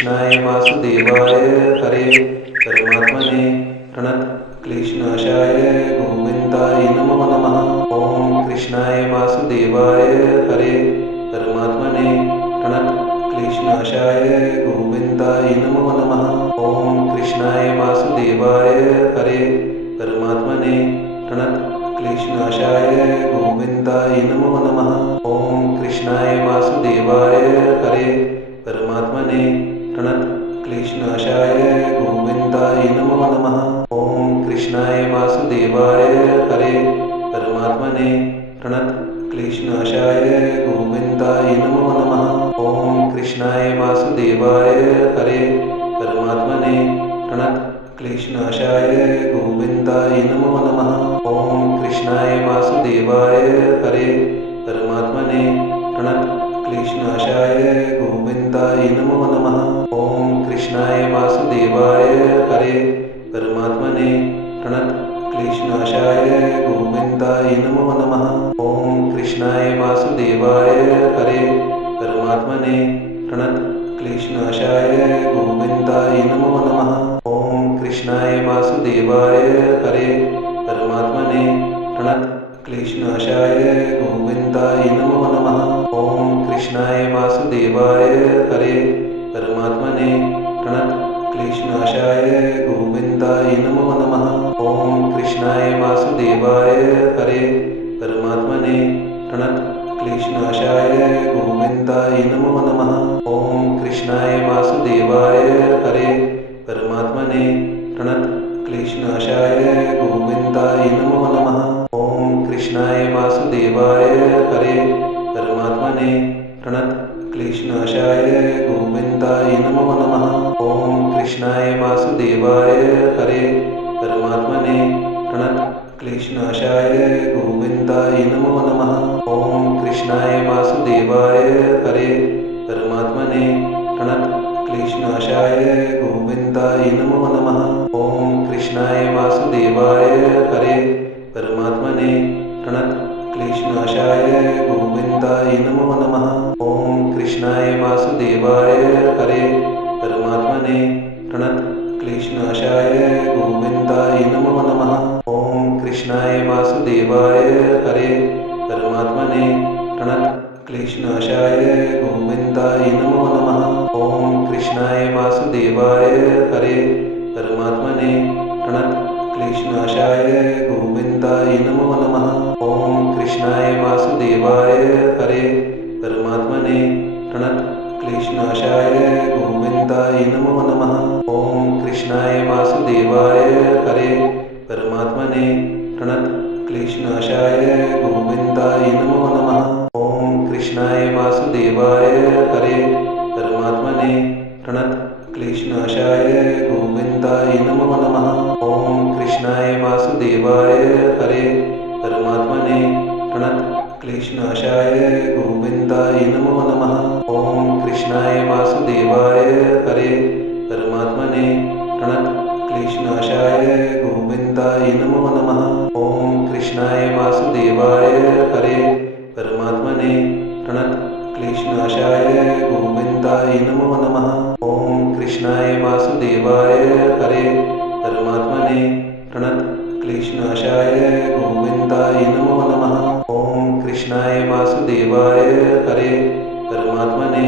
कृष्णाय वासुदेवाय हरे परमात्मने प्रणत क्लेशनाशाय गोविन्दाय नमो नमः। ओम कृष्णाय वासुदेवाय हरे परमात्मने प्रणत क्लेशनाशाय गोविन्दाय नमो नमः। ओम कृष्णाय वासुदेवाय हरे परमात्मने प्रणत क्लेशनाशाय गोविन्दाय नमो नमः। ओम कृष्णाय वासुदेवाय हरे परमात्मने प्रणत क्लेशनाशाय गोविन्दाय नमो नमः। ओम कृष्णाय वासुदेवाय हरे परमात्मने प्रणत क्लेशनाशाय गोविन्दाय नमो नमः। ओम कृष्णाय वासुदेवाय हरे परमात्मने प्रणत क्लेशनाशाय गोविन्दाय नमो नमः। ओम कृष्णाय वासुदेवाय हरे परमात्मने प्रणत क्लेशनाशाय गोविन्दाय नमो नमः। ओम कृष्णाय वासुदेवाय हरे परमात्मने प्रणत क्लेशनाशाय गोविन्दाय नमो नमः। ओम कृष्णाय वासुदेवाय हरे परमात्मने प्रणत क्लेशनाशाय गोविन्दाय नमो नमः। ओम कृष्णाय वासुदेवाय हरे परमात्मने प्रणत क्लेशनाशाय गोविन्दाय नमो नमः। ओम कृष्णाय वासुदेवाय हरे परमात्मने प्रणत क्लेशनाशाय गोविन्दाय नमो नमः। ओम कृष्णाय वासुदेवाय हरे परमात्मने प्रणत क्लेशनाशाय गोविन्दाय नमो नमः। ओम कृष्णाय वासुदेवाय हरे परमात्मने प्रणत क्लेशनाशाय गोविन्दाय नमो नमः। ओम कृष्णाय वासुदेवाय हरे परमात्मने प्रणत क्लेशनाशाय गोविन्दाय नमो नमः। ओम कृष्णाय वासुदेवाय हरे परमात्मने प्रणत क्लेशनाशाय गोविन्दाय नमो नमः। ओम कृष्णाय वासुदेवाय हरे परमात्मने प्रणत क्लेशनाशाय गोविन्दाय नमो नमः। ओम कृष्णाय वासुदेवाय हरे परमात्मने प्रणत क्लेशनाशाय गोविन्दाय नमो नमः। ओम कृष्णाय वासुदेवाय हरे परमात्मने प्रणत क्लेशनाशाय गोविन्दाय नमो नमः। ओम कृष्णाय वासुदेवाय हरे परमात्मने प्रणत क्लेशनाशाय गोविन्दाय नमो नमः। ओम कृष्णाय वासुदेवाय हरे परमात्मने प्रणत क्लेशनाशाय गोविन्दाय नमो नमः। ओम कृष्णाय वासुदेवाय हरे परमात्मने प्रणत क्लेशनाशाय गोविन्दाय नमो नमः। ओम कृष्णाय वासुदेवाय हरे परमात्मने प्रणत क्लेशनाशाय गोविन्दाय नमो नमः। ओम कृष्णाय वासुदेवाय हरे परमात्मने प्रणत क्लेशनाशाय गोविन्दाय नमो नमः। ओम कृष्णाय वासुदेवाय हरे परमात्मने प्रणत क्लेशनाशाय गोविन्दाय नमो नमः। ओम कृष्णाय वासुदेवाय हरे परमात्मने प्रणत क्लेशनाशाय गोविन्दाय नमो नमः। ओम कृष्णाय वासुदेवाय हरे परमात्मने प्रणत क्लेशनाशाय गोविन्दाय नमो नमः। ओम कृष्णाय वासुदेवाय हरे परमात्मने प्रणत क्लेशनाशाय गोविन्दाय नमो नमः। ओम कृष्णाय वासुदेवाय हरे परमात्मने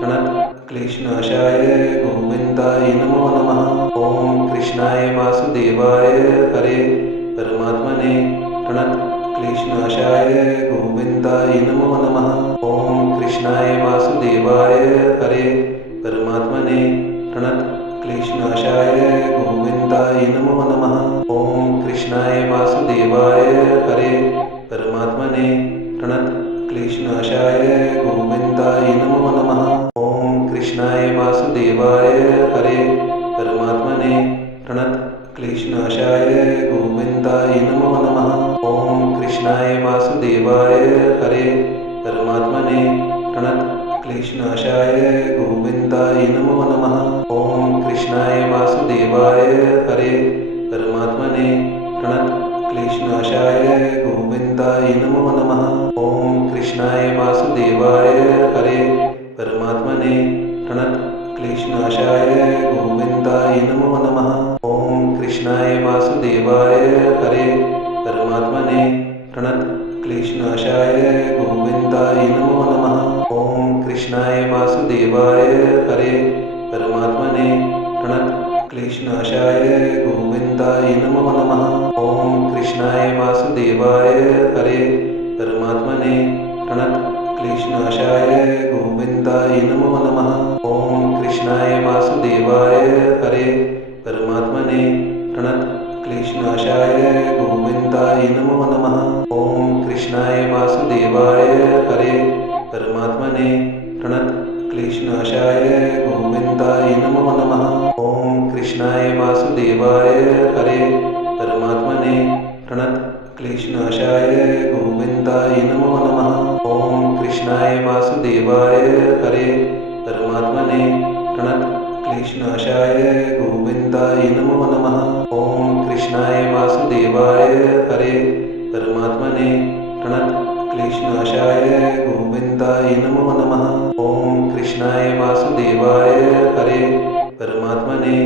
प्रणत क्लेशनाशाय गोविन्दाय नमो नमः। ओम कृष्णाय वासुदेवाय हरे परमात्मने प्रणत क्लेशनाशाय गोविन्दाय नमो नमः। ओम कृष्णाय वासुदेवाय हरे परमात्मने प्रणत क्लेशनाशाय गोविन्दाय नमो नमः। ओम कृष्णाय वासुदेवाय हरे परमात्मने प्रणत क्लेशनाशाय गोविन्दाय नमो नमः। ओम कृष्णाय वासुदेवाय हरे परमात्मने प्रणत क्लेशनाशाय गोविन्दाय नमो नमः। ओम कृष्णाय वासुदेवाय हरे परमात्मने प्रणत क्लेशनाशाय गोविन्दाय नमो नमः। ओम कृष्णाय वासुदेवाय हरे परमात्मने प्रणत क्लेशनाशाय गोविन्दाय नमो नमः। ओम कृष्णाय वासुदेवाय हरे परमात्मने प्रणत क्लेशनाशाय गोविन्दाय नमो नमः। ओम कृष्णाय वासुदेवाय हरे परमात्मने प्रणत क्लेशनाशाय गोविन्दाय नमो नमः। ओम कृष्णाय वासुदेवाय हरे परमात्मने प्रणत क्लेशनाशाय गोविन्दाय नमो नमः। ओम कृष्णाय वासुदेवाय हरे परमात्मने प्रणत क्लेशनाशाय गोविन्दाय नमो नमः। ओम कृष्णाय वासुदेवाय हरे परमात्मने प्रणत क्लेशनाशाय गोविन्दाय नमो नमः। ओम कृष्णाय वासुदेवाय हरे परमात्मने प्रणत क्लेशनाशाय गोविन्दाय नमो नमः। ओम कृष्णाय वासुदेवाय हरे परमात्मने प्रणत क्लेशनाशाय गोविन्दाय नमो नमः। ओम कृष्णाय वासुदेवाय हरे परमात्मने प्रणत क्लेशनाशाय गोविन्दाय नमो नमः। ओम कृष्णाय वासुदेवाय हरे परमात्मने प्रणत क्लेशनाशाय गोविन्दाय नमो नमः। ओम कृष्णाय वासुदेवाय हरे परमात्मने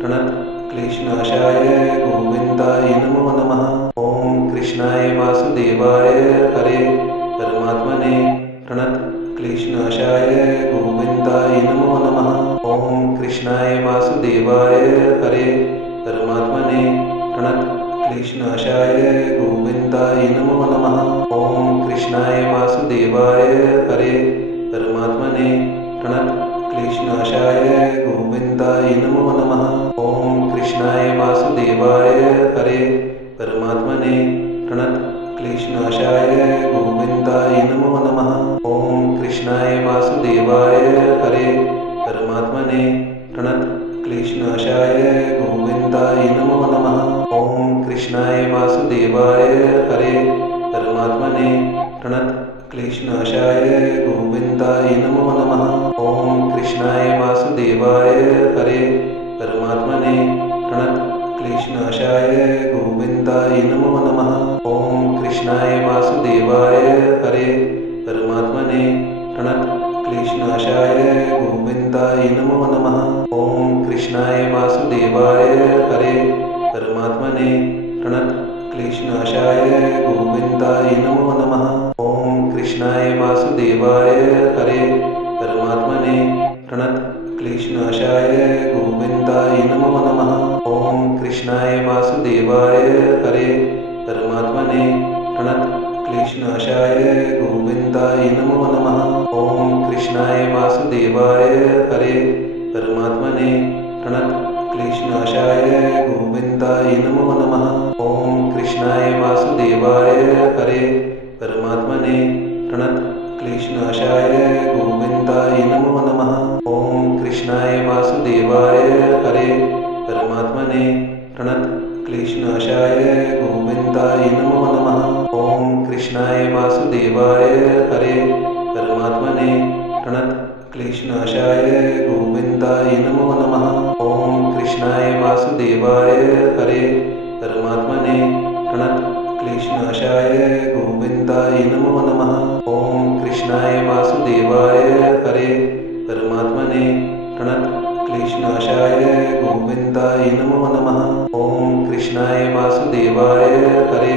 प्रणत क्लेशनाशाय गोविन्दाय नमो नमः। ओम कृष्णाय वासुदेवाय हरे परमात्मने प्रणत क्लेशनाशाय गोविन्दाय नमो नमः। ओम कृष्णाय वासुदेवाय हरे परमात्मने प्रणत क्लेशनाशाय गोविन्दाय नमो नमः। ओम कृष्णाय वासुदेवाय हरे परमात्मने प्रणत क्लेशनाशाय गोविन्दाय नमो नमः। ओम कृष्णाय वासुदेवाय हरे परमात्मने प्रणत क्लेशनाशाय गोविन्दाय नमो नमः। ओम कृष्णाय वासुदेवाय हरे परमात्मने प्रणत क्लेशनाशाय गोविन्दाय नमो नमः। ओम कृष्णाय वासुदेवाय हरे परमात्मने प्रणत क्लेशनाशाय गोविन्दाय नमो नमः। ओम कृष्णाय वासुदेवाय हरे परमात्मने प्रणत क्लेशनाशाय गोविन्दाय नमो नमः। ओम कृष्णाय वासुदेवाय हरे परमात्मने प्रणत क्लेशनाशाय गोविन्दाय नमो नमः। ओम कृष्णाय वासुदेवाय हरे परमात्मने प्रणत क्लेशनाशाय गोविन्दाय नमो नमः। ओम कृष्णाय वासुदेवाय हरे परमात्मने प्रणत क्लेशनाशाय गोविन्दाय नमो नमः। ओम कृष्णाय वासुदेवाय हरे परमात्मने प्रणत क्लेशनाशाय गोविन्दाय नमो नमः। ओम कृष्णाय वासुदेवाय हरे परमात्मने प्रणत क्लेशनाशाय गोविन्दाय नमो नमः। ओम कृष्णाय वासुदेवाय हरे परमात्मने प्रणत क्लेशनाशाय गोविन्दाय नमो नमः। ओम कृष्णाय वासुदेवाय हरे परमात्मने प्रणत क्लेशनाशाय गोविन्दाय नमो नमः। ओम कृष्णाय वासुदेवाय हरे परमात्मने प्रणत क्लेशनाशाय गोविन्दाय नमो नमः। ओम कृष्णाय वासुदेवाय हरे परमात्मने प्रणत क्लेशनाशाय गोविन्दाय नमो नमः। ओम कृष्णाय वासुदेवाय हरे परमात्मने प्रणत क्लेशनाशाय गोविन्दाय नमो नमः। ओम कृष्णाय वासुदेवाय हरे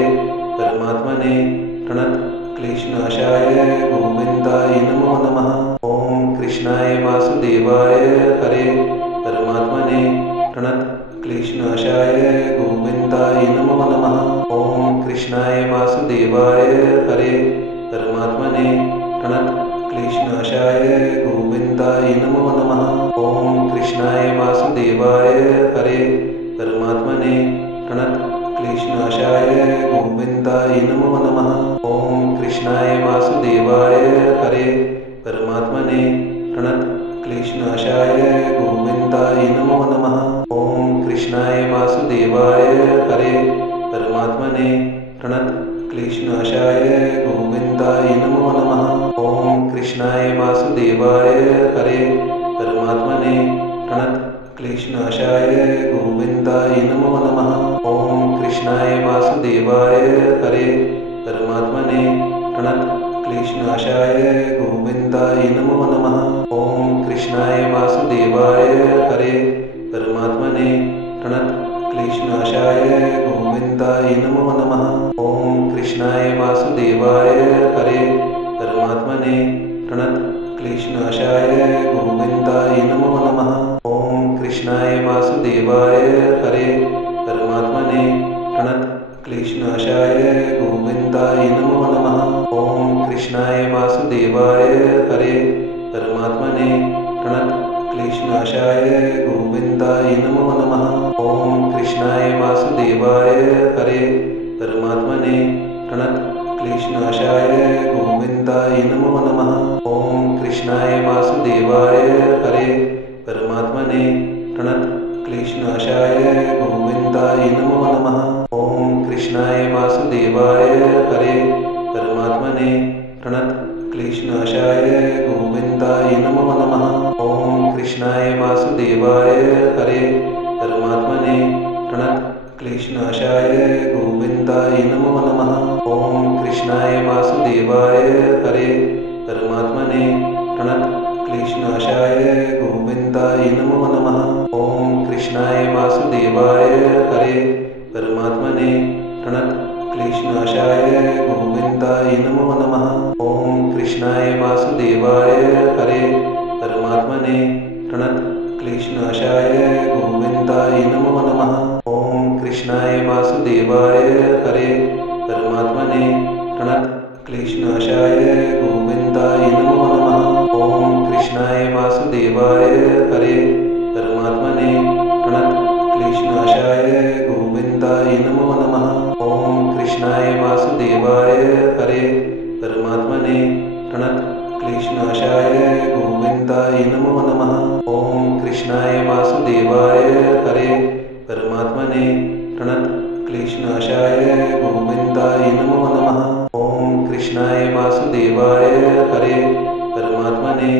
परमात्मने प्रणत क्लेशनाशाय गोविन्दाय नमो नमः। ओम कृष्णाय वासुदेवाय हरे परमात्मने प्रणत क्लेशनाशाय गोविन्दाय नमो नमः। ओम कृष्णाय वासुदेवाय हरे परमात्मने प्रणत क्लेशनाशाय गोविन्दाय नमो नमः। ओम कृष्णाय वासुदेवाय हरे परमात्मने प्रणत क्लेशनाशाय गोविन्दाय नमो नमः। ओम कृष्णाय वासुदेवाय हरे परमात्मने प्रणत क्लेशनाशाय गोविन्दाय नमो नमः। ओम कृष्णाय वासुदेवाय हरे परमात्मने प्रणत क्लेशनाशाय गोविन्दाय नमो नमः। ओम कृष्णाय वासुदेवाय हरे परमात्मने प्रणत क्लेशनाशाय गोविन्दाय नमो नमः। ओम कृष्णाय वासुदेवाय हरे परमात्मने प्रणत क्लेशनाशाय गोविन्दाय नमो नमः। ॐ कृष्णाय वासुदेवाय हरे परमात्मने प्रणतक्लेशनाशाय गोविन्दाय नमो नमः। ॐ कृष्णाय वासुदेवाय हरे परमात्मने प्रणतक्लेशनाशाय गोविन्दाय नमो नमः। ॐ कृष्णाय वासुदेवाय हरे परमात्मने प्रणतक्लेशनाशाय गोविन्दाय नमो नमः। ॐ कृष्णाय वासुदेवाय हरे परमात्मने प्रणतक्लेशनाशाय गोविन्दाय नमो नमः। ॐ कृष्णाय वासुदेवाय हरे परमात्मने प्रणतक्लेशनाशाय गोविन्दाय नमो नमः। ॐ कृष्णाय वासुदेवाय हरे परमात्मने प्रणतक्लेशनाशाय गोविन्दाय नमो नमः। ॐ कृष्णाय वासुदेवाय हरे परमात्मने प्रणतक्लेशनाशाय गोविन्दाय नमो नमः। ॐ कृष्णाय वासुदेवाय हरे परमात्मने प्रणतक्लेशनाशाय गोविन्दाय नमो नमः। ॐ कृष्णाय वासुदेवाय हरे परमात्मने प्रणतक्लेशनाशाय गोविन्दाय नमो नमः। ॐ कृष्णाय वासुदेवाय हरे परमात्मने प्रणतक्लेशनाशाय गोविन्दाय नमो नमः। ॐ कृष्णाय वासुदेवाय हरे परमात्मने प्रणतक्लेशनाशाय गोविन्दाय नमो नमः। ॐ कृष्णाय वासुदेवाय हरे परमात्मने प्रणतक्लेशनाशाय गोविन्दाय नमो नमः। ॐ कृष्णाय वासुदेवाय हरे परमात्मने प्रणतक्लेशनाशाय गोविन्दाय नमो नमः। ॐ कृष्णाय वासुदेवाय हरे परमात्मने प्रणतक्लेशनाशाय गोविन्दाय नमो नमः। ॐ कृष्णाय वासुदेवाय हरे परमात्मने प्रणतक्लेशनाशाय गोविन्दाय नमो नमः। ॐ कृष्णाय वासुदेवाय हरे परमात्मने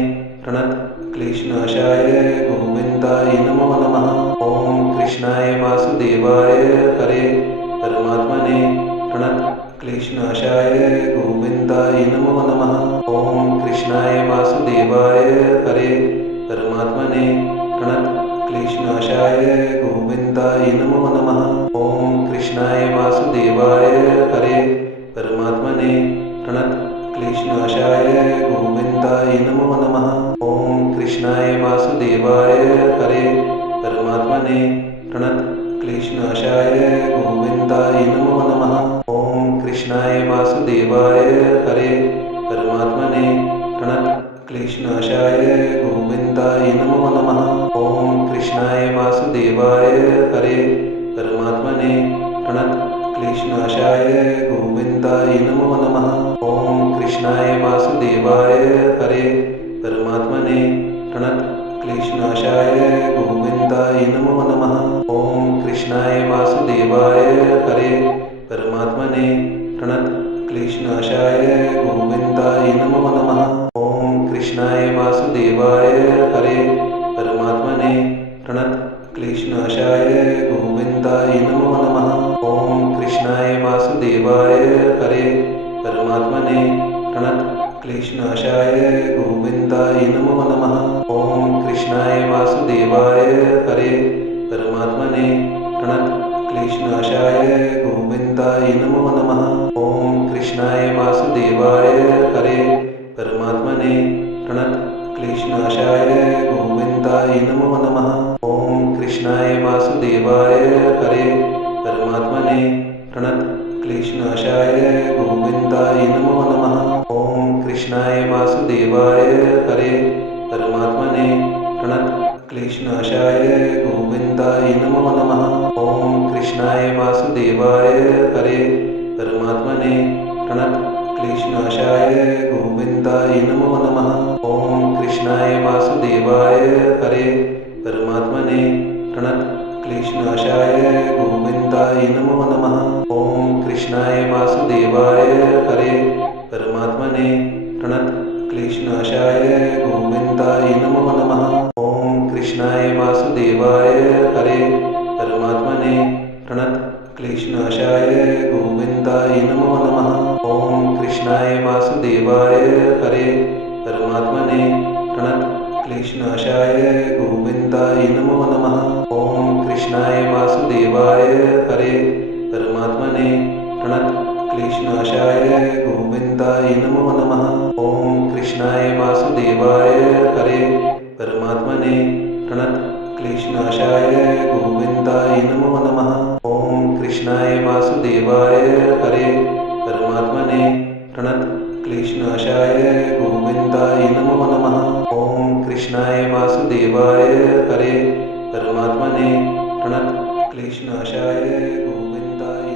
प्रणतक्लेशनाशाय गोविन्दाय नमो नमः। ॐ कृष्णाय वासुदेवाय हरे परमात्मने प्रणतक्लेशनाशाय गोविन्दाय नमो नमः। ॐ कृष्णाय वासुदेवाय हरे परमात्मने प्रणतक्लेशनाशाय गोविन्दाय नमो नमः। ॐ कृष्णाय वासुदेवाय हरे परमात्मने प्रणतक्लेशनाशाय गोविन्दाय नमो नमः। ॐ कृष्णाय वासुदेवाय हरे परमात्मने प्रणतक्लेशनाशाय गोविन्दाय नमो नमः। ॐ कृष्णाय वासुदेवाय हरे परमात्मने प्रणतक्लेशनाशाय गोविन्दाय नमो नमः। ॐ कृष्णाय वासुदेवाय हरे परमात्मने प्रणतक्लेशनाशाय गोविन्दाय नमो नमः। ॐ कृष्णाय वासुदेवाय हरे परमात्मने प्रणतक्लेशनाशाय गोविन्दाय नमो नमः। ॐ कृष्णाय वासुदेवाय हरे परमात्मने प्रणतक्लेशनाशाय गोविन्दाय नमो नमः। ॐ कृष्णाय वासुदेवाय हरे परमात्मने प्रणतक्लेशनाशाय गोविन्दाय नमो नमः। ॐ कृष्णाय वासुदेवाय हरे परमात्मने प्रणतक्लेशनाशाय गोविन्दाय नमो नमः। ॐ कृष्णाय वासुदेवाय हरे परमात्मने प्रणतक्लेशनाशाय गोविन्दाय नमो नमः। ॐ कृष्णाय वासुदेवाय हरे परमात्मने प्रणतक्लेशनाशाय गोविन्दाय नमो नमः। ॐ कृष्णाय वासुदेवाय हरे परमात्मने प्रणतक्लेशनाशाय गोविन्दाय नमो नमः। ॐ कृष्णाय वासुदेवाय हरे परमात्मने प्रणतक्लेशनाशाय गोविन्दाय नमो नमः। ॐ कृष्णाय वासुदेवाय हरे परमात्मने प्रणतक्लेशनाशाय गोविन्दाय नमो नमः। ॐ कृष्णाय वासुदेवाय हरे परमात्मने प्रणतक्लेशनाशाय गोविन्दाय नमो नमः। ॐ कृष्णाय वासुदेवाय हरे परमात्मने प्रणतक्लेशनाशाय गोविन्दाय नमो नमः। ॐ कृष्णाय वासुदेवाय हरे परमात्मने प्रणतक्लेशनाशाय गोविन्दाय नमो नमः। ॐ कृष्णाय कृष्णाय वासुदेवाय हरे परमात्मने प्रणतक्लेशनाशाय गोविन्दाय नमो नमः। ॐ कृष्णाय वासुदेवाय हरे परमात्मने प्रणतक्लेशनाशाय गोविन्दाय नमो नमः। ॐ कृष्णाय वासुदेवाय हरे परमात्मने प्रणतक्लेशनाशाय गोविन्दाय नमो नमः। ॐ कृष्णाय वासुदेवाय हरे परमात्मने प्रणतक्लेशनाशाय गोविन्दाय नमो नमः। ॐ कृष्णाय वासुदेवाय हरे परमात्मने प्रणतक्लेशनाशाय गोविन्दाय